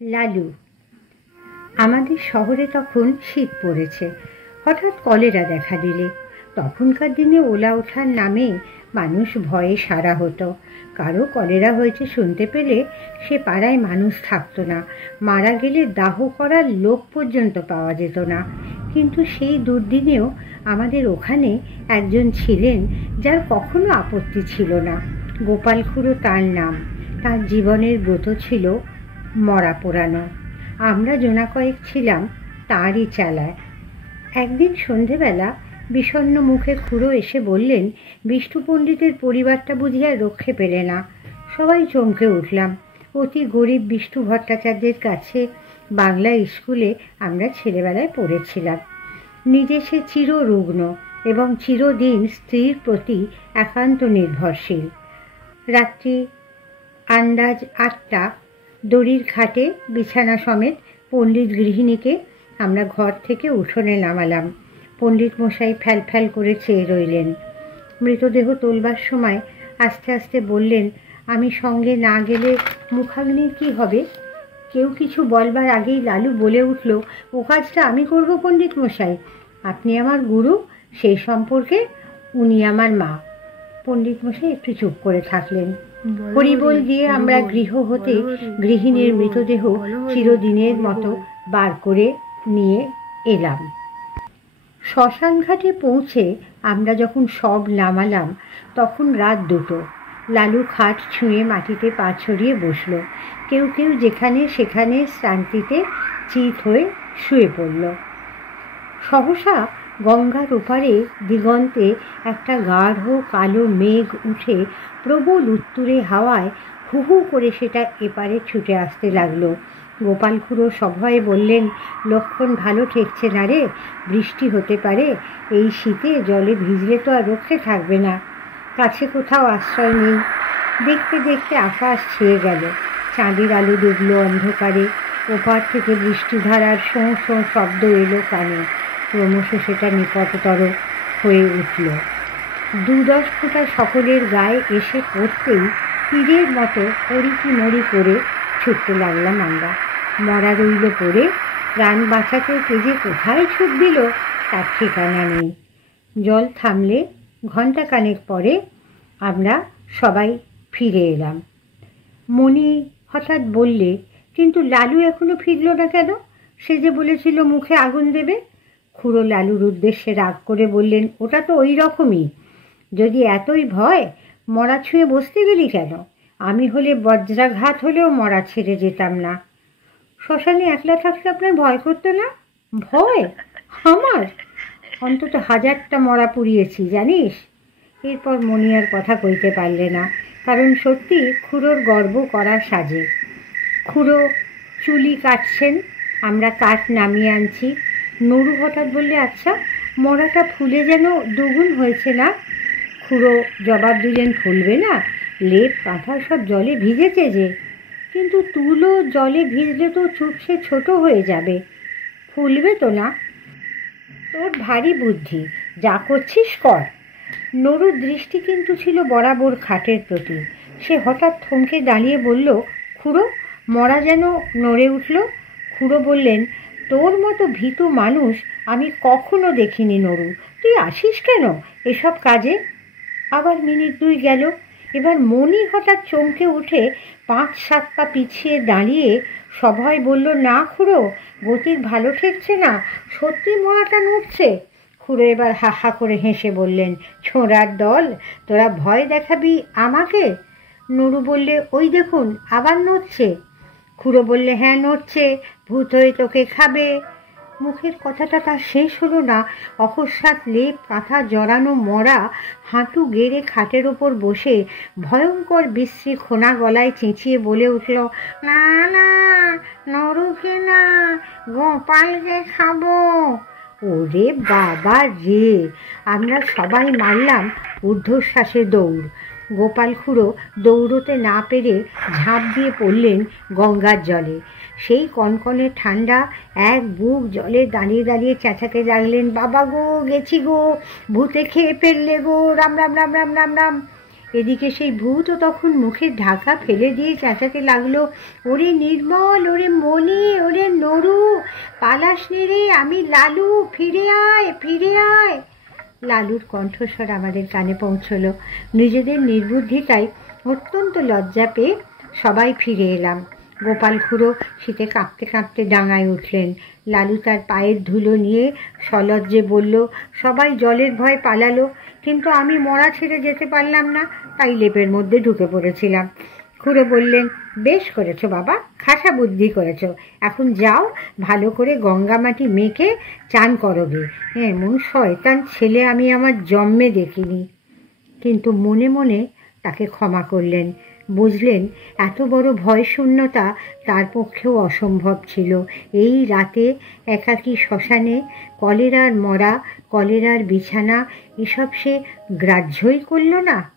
লালু। আমাদের শহরে তখন শীত পড়েছে। হঠাৎ কলেরা দেখা দিলে তখনকার দিনে ওলা ওঠার নামে মানুষ ভয়ে সারা হতো। কারো কলেরা হয়েছে শুনতে পেলে সে পাড়ায় মানুষ থাকতো না। মারা গেলে দাহ করার লোক পর্যন্ত পাওয়া যেত না। কিন্তু সেই দুর্দিনেও আমাদের ওখানে একজন ছিলেন যার কখনো আপত্তি ছিল না। গোপাল খুড়ো তার নাম। তার জীবনের ব্রত ছিল মরা পোড়ানো। আমরা জোনা কয়েক ছিলাম তাঁরই চালায়। একদিন সন্ধেবেলা বিষণ্ণ মুখে খুড়ো এসে বললেন, বিষ্ণু পণ্ডিতের পরিবারটা বুঝি আর রক্ষে পেলে না। সবাই চমকে উঠলাম। অতি গরিব বিষ্ণু ভট্টাচার্যের কাছে বাংলা স্কুলে আমরা ছেলেবেলায় পড়েছিলাম। নিজে সে চিররুগ্ন এবং চিরদিন স্ত্রীর প্রতি একান্ত নির্ভরশীল। রাত্রি আন্দাজ 8টা, দড়ির খাটে বিছানা সমেত পণ্ডিত গৃহিণীকে আমরা ঘর থেকে উঠোনে নামালাম। পণ্ডিত মশাই ফ্যাল ফ্যাল করে চেয়ে রইলেন। মৃতদেহ তোলবার সময় আস্তে আস্তে বললেন, আমি সঙ্গে না গেলে মুখাগ্নির কী হবে? কেউ কিছু বলবার আগেই লালু বলে উঠল, ও কাজটা আমি করব পণ্ডিত মশাই। আপনি আমার গুরু, সেই সম্পর্কে উনি আমার মা। পণ্ডিত মশাই একটু চুপ করে থাকলেন। হরিবোল দিয়ে আমরা গৃহ হতে গৃহিণীর মৃতদেহ চিরদিনের মতো বার করে নিয়ে এলাম। শ্মশান ঘাটে পৌঁছে আমরা যখন সব নামালাম তখন রাত 2টো। লালু খাট ছুঁয়ে মাটিতে পা ছড়িয়ে বসল। কেউ কেউ যেখানে সেখানে শ্রান্তিতে চিত হয়ে শুয়ে পড়ল। সহসা গঙ্গার ওপারে দিগন্তে একটা গাঢ় কালো মেঘ উঠে প্রবল উত্তুরে হাওয়ায় হু হু করে সেটা এপারে ছুটে আসতে লাগলো। গোপাল খুড়ো সভয়ে বললেন, লক্ষণ ভালো ঠেকছে না রে, বৃষ্টি হতে পারে। এই শীতে জলে ভিজলে তো আর রক্ষে থাকবে না। কাছে কোথাও আশ্রয় নেই। দেখতে দেখতে আকাশ ছেয়ে গেল। চাঁদের আলো ডুবল অন্ধকারে। ওপার থেকে বৃষ্টিধারার শোঁ শোঁ শব্দ এলো কানে। ক্রমশ সেটা নিকটতর হয়ে উঠল। 2-10 ফোঁটা সকলের গায়ে এসে পড়তেই তীরের মতো কড়িকি মড়ি করে ছুটতে লাগলাম আমরা। মরা রইল পড়ে। প্রাণ বাঁচাতে কে যে কোথায় ছুট দিল তার ঠিকানা নেই। জল থামলে ঘণ্টাখানেক পরে আমরা সবাই ফিরে এলাম। মণি হঠাৎ বললে, কিন্তু লালু এখনো ফিরল না কেন? সে যে বলেছিল মুখে আগুন দেবে। খুড়ো লালুর উদ্দেশ্যে রাগ করে বললেন, ওটা তো ওই রকমই। যদি এতই ভয়, মরা ছুঁয়ে বসতে গেলি কেন? আমি হলে বজ্রাঘাত হলেও মরা ছেড়ে যেতাম না। শ্মশানে একলা থাকলে আপনার ভয় করতো না? ভয়? আমার? অন্তত 1000টা মরা পুড়িয়েছি জানিস। এরপর মণি আর কথা কইতে পারলে না, কারণ সত্যি খুড়োর গর্ব করার সাজে। খুড়ো চুলি কাটছেন, আমরা কাঠ নামিয়ে আনছি। নরু হঠাৎ বললে, আচ্ছা মরাটা ফুলে যেন দ্বিগুণ হয়েছে না? খুড়ো জবাব দিলেন, ফুলবে না, লেপ কাঁথা সব জলে ভিজেছে যে। কিন্তু তুলো জলে ভিজলে তো চুপসে ছোট হয়ে যাবে, ফুলবে তো না। তোর ভারী বুদ্ধি, যা করছিস কর। নরুর দৃষ্টি কিন্তু ছিল বরাবর খাটের প্রতি। সে হঠাৎ থমকে দাঁড়িয়ে বলল, খুড়ো মরা যেন নড়ে উঠল। খুড়ো বললেন, তোর মতো ভীতু মানুষ আমি কখনো দেখিনি নরু। তুই আসিস কেন এসব কাজে? আবার মিনিট 2 গেল। এবার মণি হঠাৎ চমকে উঠে 5-7 পা পিছিয়ে দাঁড়িয়ে সভয় বলল, না খুড়ো, গতিক ভালো ঠেকছে না, সত্যি মরাটা নড়ছে। খুড়ো এবার হা হা করে হেসে বললেন, ছোঁড়ার দল, তোরা ভয় দেখাবি আমাকে? নরু বললে, ওই দেখুন আবার নড়ছে। খুড়ো বললে, হ্যাঁ নড়ছে, ভূত হয়ে তোকে খাবে। মুখের কথাটা তার শেষ হলো না। অকস্মাৎ লেপ কাঁথা জড়ানো মরা হাঁটু গেড়ে খাটের ওপর বসে ভয়ঙ্কর বিশ্রী খোনা গলায় চেঁচিয়ে বলে উঠল, না না, নরুকে না, গোপালকে খাবো। ওরে বাবা রে! আমরা সবাই মারলাম ঊর্ধ্বশ্বাসে দৌড়। গোপাল খুড়ো দৌড়তে না পেরে ঝাঁপ দিয়ে পড়লেন গঙ্গার জলে। সেই কনকনে ঠান্ডা এক বুক জলে দাঁড়িয়ে দাঁড়িয়ে চেঁচাতে লাগলেন, বাবা গো, গেছি গো, ভূতে খেয়ে ফেললে গো, রাম রাম রাম রাম রাম রাম। এদিকে সেই ভূতও তখন মুখের ঢাকা ফেলে দিয়ে চেঁচাতে লাগলো, ওরে নির্মল, ওরে মনি, ওরে নরু, পালাস নে রে, আমি লালু, ফিরে আয়, ফিরে আয়। লালুর কণ্ঠস্বর আমাদের কানে পৌঁছলো। নিজেদের নির্বুদ্ধিতায় অত্যন্ত লজ্জা পেয়ে সবাই ফিরে এলাম। গোপাল খুড়ো শীতে কাঁপতে কাঁপতে ডাঙায় উঠলেন। লালু তার পায়ের ধুলো নিয়ে সলজ্জে বলল, সবাই জলের ভয় পালালো, কিন্তু আমি মরা ছেড়ে যেতে পারলাম না, তাই লেপের মধ্যে ঢুকে পড়েছিলাম। খুড়ো বললেন, বেশ করেছো বাবা, খাসা বুদ্ধি করেছো। এখন যাও, ভালো করে গঙ্গা মাটি মেখে চান করবে। এমন শয়তান ছেলে আমি আমার জন্মে দেখিনি। কিন্তু মনে মনে তাকে ক্ষমা করলেন। বুঝলেন এত বড় ভয়শূন্যতা তার পক্ষেও অসম্ভব ছিল। এই রাতে একাকী শ্মশানে কলেরার মরা, কলেরার বিছানা, এসব সে গ্রাহ্যই করল না।